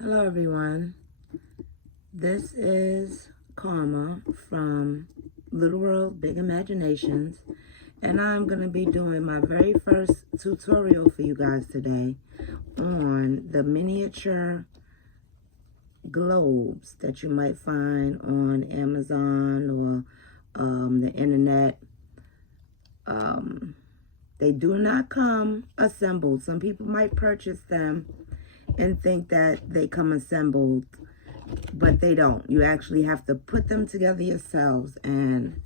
Hello everyone, this is Karma from Little World Big Imaginations, and I'm going to be doing my very first tutorial for you guys today on the miniature globes that you might find on Amazon or the internet. They do not come assembled. Some people might purchase them and think that they come assembled, but they don't. You actually have to put them together yourselves, and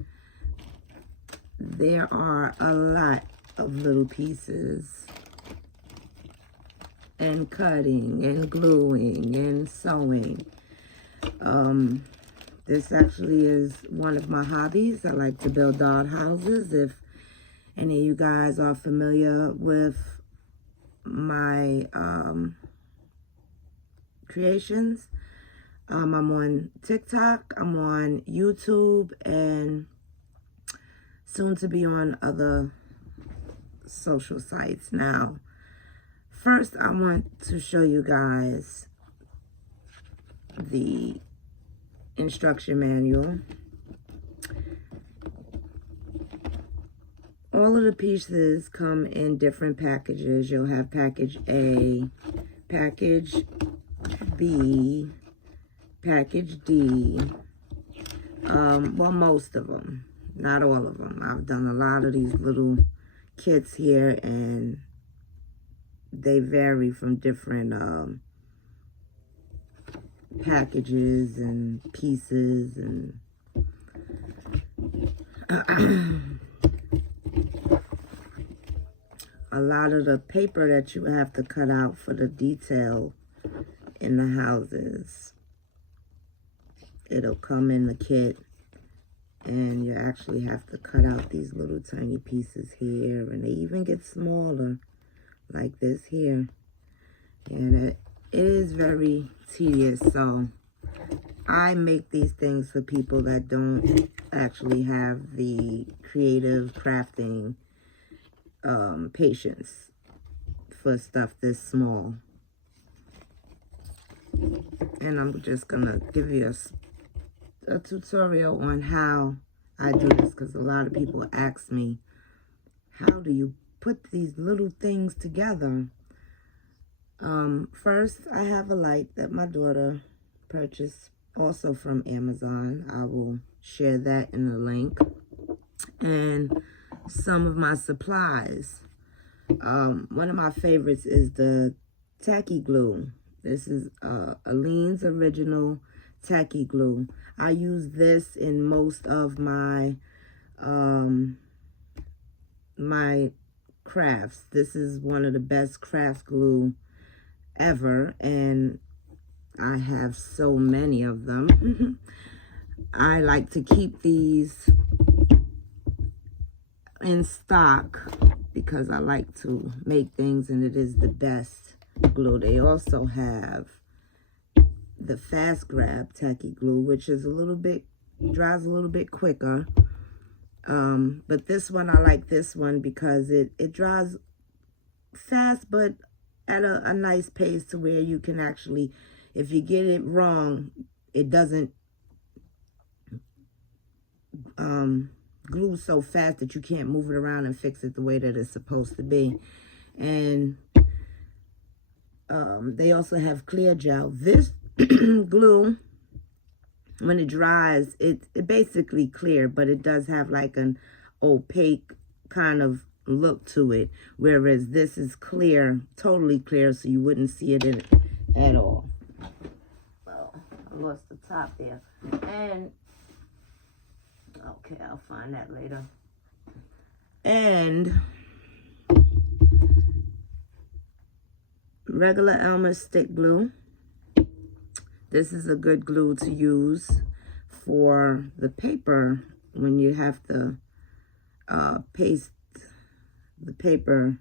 there are a lot of little pieces, and cutting and gluing and sewing. This actually is one of my hobbies. I like to build doll houses. If any of you guys are familiar with my creations, I'm on TikTok, I'm on YouTube, and soon to be on other social sites. Now, first I want to show you guys the instruction manual. All of the pieces come in different packages. You'll have package A, package B, package D. Well, most of them, not all of them. I've done a lot of these little kits here, and they vary from different packages and pieces, and a lot of the paper that you have to cut out for the detail in the houses, it'll come in the kit, and you actually have to cut out these little tiny pieces here, and they even get smaller like this here, and it is very tedious. So I make these things for people that don't actually have the creative crafting patience for stuff this small. And I'm just gonna give you a tutorial on how I do this, because a lot of people ask me, how do you put these little things together? First, I have a light that my daughter purchased also from Amazon. I will share that in the link. And some of my supplies. One of my favorites is the tacky glue. This is Aleene's Original Tacky Glue. I use this in most of my my crafts. This is one of the best craft glue ever, and I have so many of them. I like to keep these in stock because I like to make things, and it is the best glue. They also have the Fast Grab Tacky Glue, which is dries a little bit quicker. But this one, I like this one because it dries fast, but at a nice pace to where you can actually, if you get it wrong, it doesn't glue so fast that you can't move it around and fix it the way that it's supposed to be. And they also have clear gel. This glue, when it dries, it basically clear, but it does have like an opaque kind of look to it, whereas this is clear, totally clear, so you wouldn't see it in it at all. Well, I lost the top there. And okay, I'll find that later. And regular Elmer's stick glue. This is a good glue to use for the paper when you have to paste the paper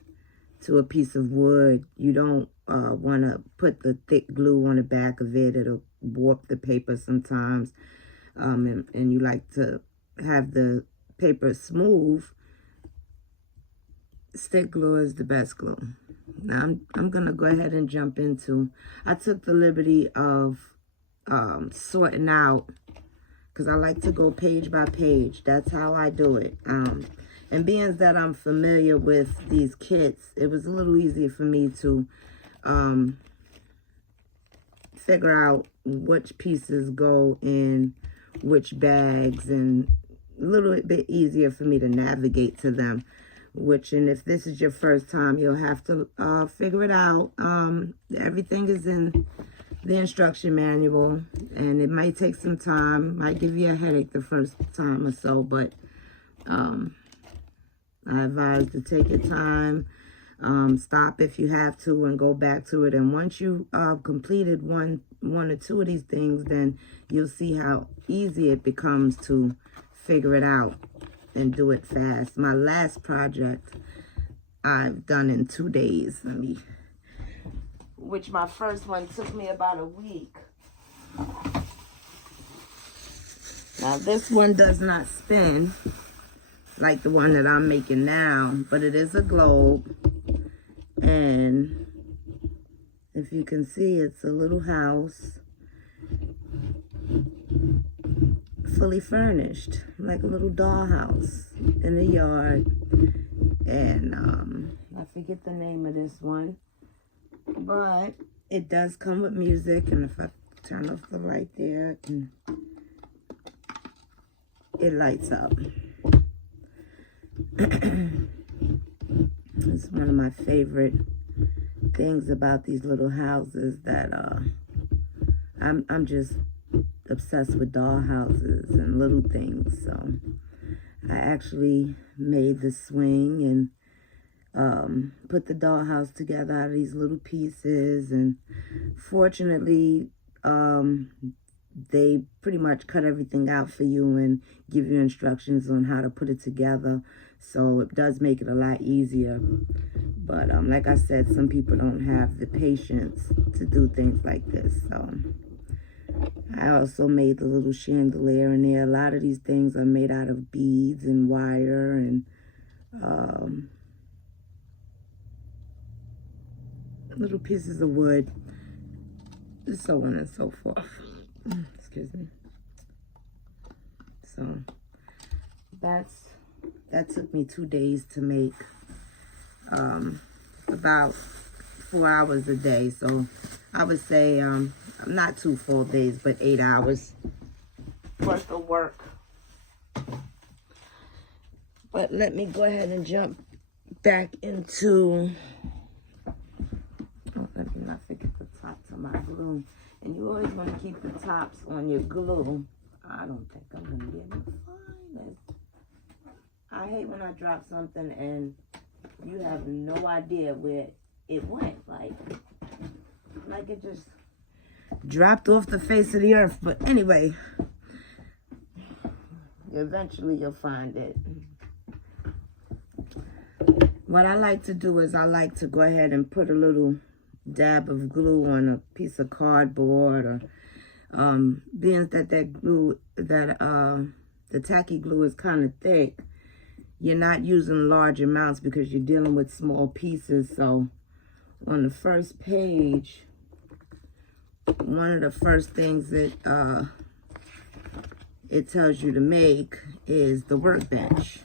to a piece of wood. You don't want to put the thick glue on the back of it. It'll warp the paper sometimes. And you like to have the paper smooth. stick glue is the best glue. Now I'm gonna go ahead and jump into, I took the liberty of sorting out, because I like to go page by page. That's how I do it. And being that I'm familiar with these kits, it was a little easier for me to figure out which pieces go in which bags, and a little bit easier for me to navigate to them. Which, and if this is your first time, you'll have to figure it out. Everything is in the instruction manual, and it might take some time, might give you a headache the first time or so, but I advise to take your time, stop if you have to, and go back to it. And once you completed one or two of these things, then you'll see how easy it becomes to figure it out and do it fast. My last project I've done in 2 days. Which my first one took me about a week. Now this one does not spin like the one that I'm making now, but it is a globe. And if you can see, it's a little house, fully furnished, like a little dollhouse in a yard. And I forget the name of this one, but it does come with music. And if I turn off the light there, it lights up. It's one of my favorite things about these little houses, that I'm just obsessed with doll houses and little things. So I actually made the swing and put the dollhouse together out of these little pieces. And fortunately, they pretty much cut everything out for you and give you instructions on how to put it together. So it does make it a lot easier. But like I said, some people don't have the patience to do things like this. So I also made the little chandelier in there. A lot of these things are made out of beads and wire and little pieces of wood, so on and so forth. Excuse me. So that took me 2 days to make. About 4 hours a day. So I would say not 2 full days, but 8 hours worth of work. But let me go ahead and jump back into, let me not forget the tops of my glue. And you always want to keep the tops on your glue. I don't think I'm going to be able to find it. I hate when I drop something and you have no idea where it went. Like it just dropped off the face of the earth. But anyway, eventually you'll find it. What I like to do is I like to go ahead and put a little dab of glue on a piece of cardboard, or being that glue, the tacky glue is kind of thick, you're not using large amounts because you're dealing with small pieces. So on the first page, one of the first things that it tells you to make is the workbench.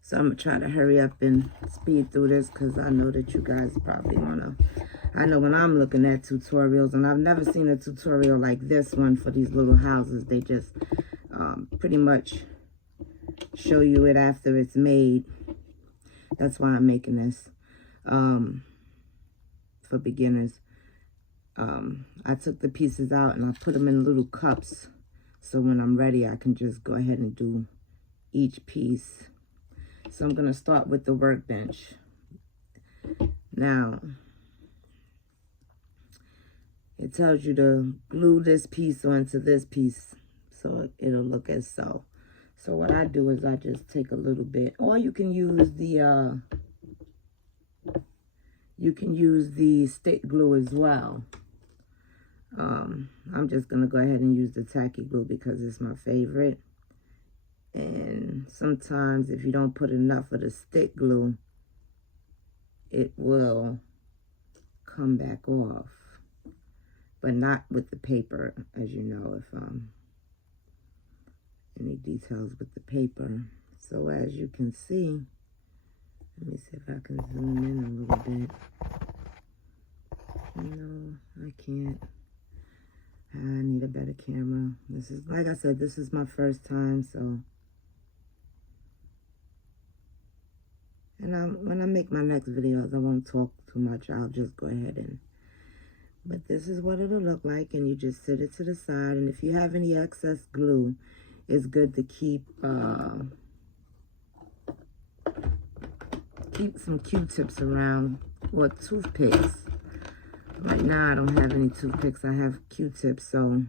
So I'm going to try to hurry up and speed through this, because I know that you guys probably want to. I know when I'm looking at tutorials, and I've never seen a tutorial like this one for these little houses, they just pretty much show you it after it's made. That's why I'm making this for beginners. I took the pieces out and I put them in little cups, so when I'm ready I can just go ahead and do each piece. So I'm going to start with the workbench. Now, it tells you to glue this piece onto this piece, so it'll look as so. So what I do is I just take a little bit, or you can use the stick glue as well. I'm just going to go ahead and use the tacky glue because it's my favorite. And sometimes if you don't put enough of the stick glue, it will come back off. But not with the paper, as you know, if any details with the paper. So as you can see, let me see if I can zoom in a little bit. No, I can't. I need a better camera. This is, like I said, this is my first time, so. And when I make my next videos, I won't talk too much. I'll just go ahead and, but this is what it'll look like, and you just sit it to the side. And if you have any excess glue, it's good to keep some Q-tips around, or toothpicks. Right now, I don't have any toothpicks. I have Q-tips, so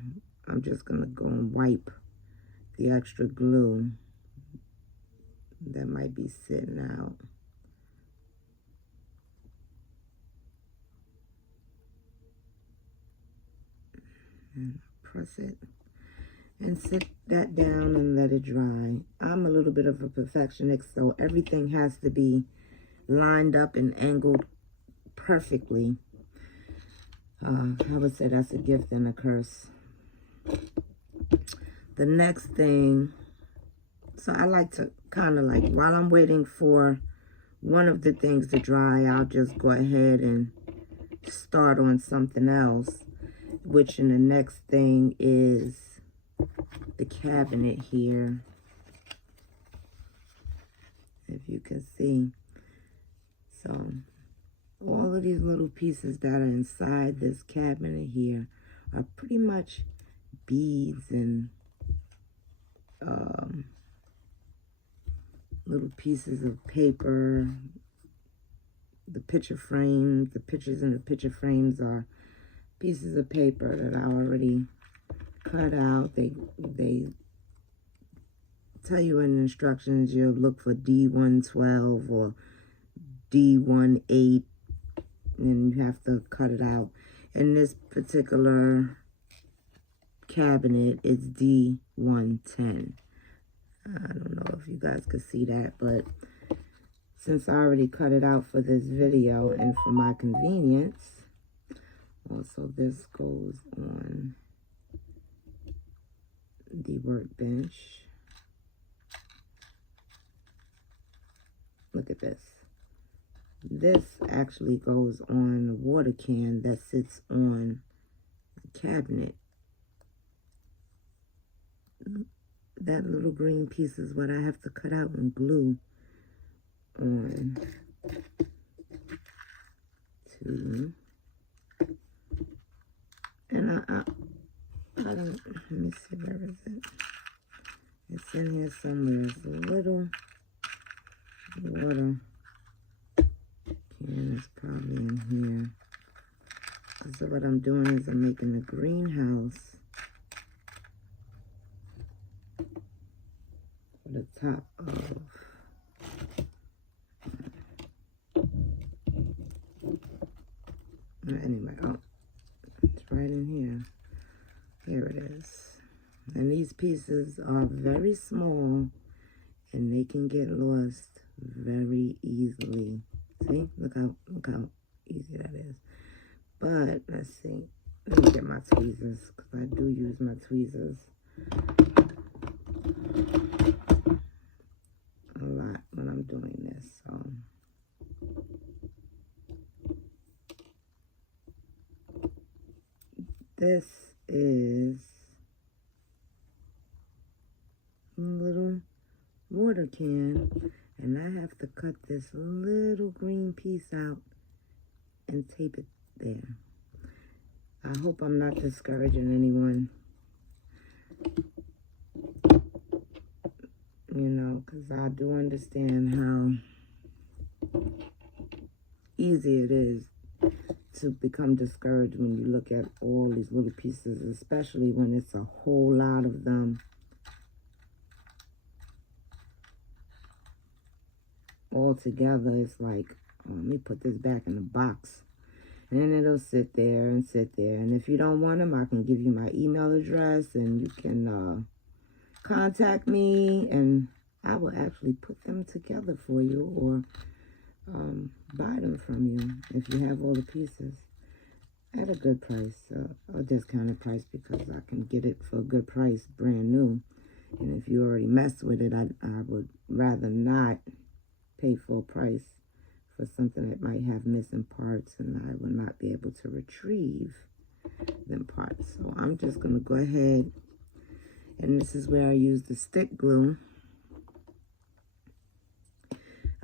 I'm just going to go and wipe the extra glue that might be sitting out. And press it. And sit that down and let it dry. I'm a little bit of a perfectionist, so everything has to be lined up and angled perfectly. I would say that's a gift and a curse. The next thing, so I like to kind of like, while I'm waiting for one of the things to dry, I'll just go ahead and start on something else, which in the next thing is the cabinet here, if you can see. So all of these little pieces that are inside this cabinet here are pretty much beads and little pieces of paper. The picture frame, the pictures in the picture frames are pieces of paper that I already cut out. They tell you in the instructions you'll look for D112 or D18, and you have to cut it out. In this particular cabinet, it's D110. I don't know if you guys could see that, but since I already cut it out for this video and for my convenience, also this goes on the workbench. Look at this. This actually goes on the water can that sits on the cabinet. That little green piece is what I have to cut out and glue on to. And I don't, let me see, where is it? It's in here somewhere. It's a little water can is probably in here. So what I'm doing is I'm making a greenhouse for the top of anyway, oh, it's right in here. Here it is. And these pieces are very small and they can get lost very easily. See, look how easy that is. But let's see, let me get my tweezers, because I do use my tweezers a lot when I'm doing this. So this is a little water can, and I have to cut this little green piece out and tape it there. I hope I'm not discouraging anyone, you know, because I do understand how easy it is to become discouraged when you look at all these little pieces, especially when it's a whole lot of them all together. It's like, oh, let me put this back in the box. And then it'll sit there and sit there. And if you don't want them, I can give you my email address and you can contact me and I will actually put them together for you, or buy them from you if you have all the pieces at a good price, a discounted price, because I can get it for a good price, brand new. And if you already mess with it, I would rather not pay full price for something that might have missing parts and I will not be able to retrieve them parts. So I'm just going to go ahead, and this is where I use the stick glue.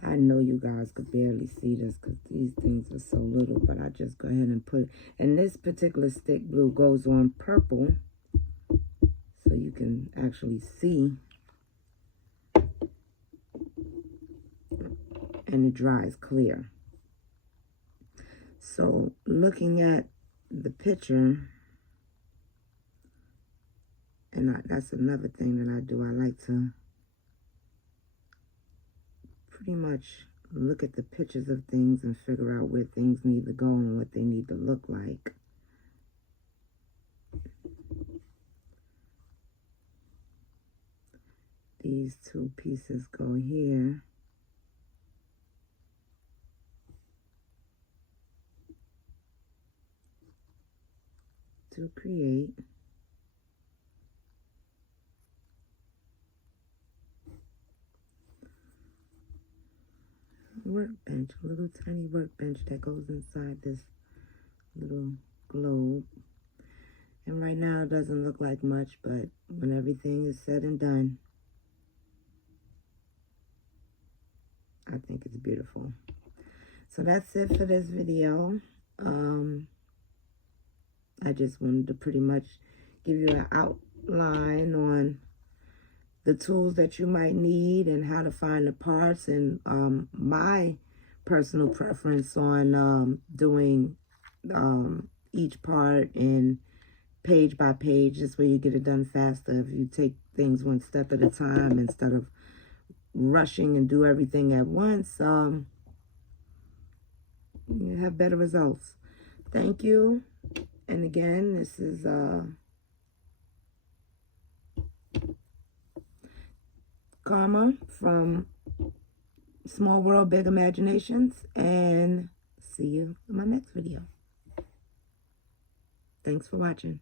I know you guys could barely see this because these things are so little, but I just go ahead and put it. And this particular stick glue goes on purple, so you can actually see. And it dries clear. So looking at the picture, and that's another thing that I do. I like to pretty much look at the pictures of things and figure out where things need to go and what they need to look like. These two pieces go here. To create workbench, a little tiny workbench that goes inside this little globe. And right now it doesn't look like much, but when everything is said and done, I think it's beautiful. So that's it for this video. I just wanted to pretty much give you an outline on the tools that you might need and how to find the parts, and my personal preference on doing each part in page by page. This way you get it done faster if you take things one step at a time instead of rushing and do everything at once. You have better results. Thank you. And again, this is Karma from Small World, Big Imaginations, and see you in my next video. Thanks for watching.